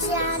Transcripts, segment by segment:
4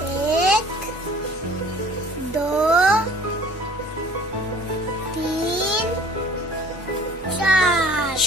1 2 3 4.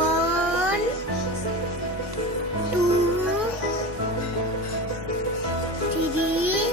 1 2 3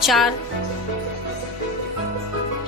4.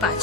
5.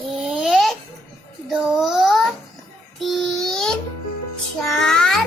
1 2 3 4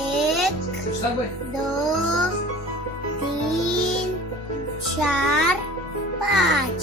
1 2 3 4 5.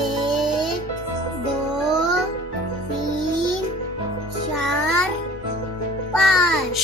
1 2 3 4 5.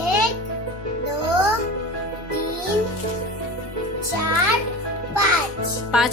1 2 3 4 5. 5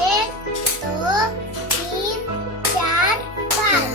1 2 3 4 5.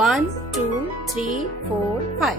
1 2 3 4 5.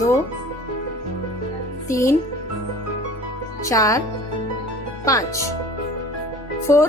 2 3 4 5. 4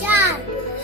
4.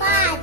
5.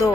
2.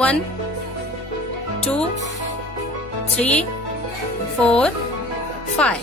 1 2 3 4 5.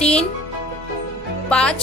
3 5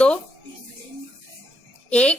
2 1.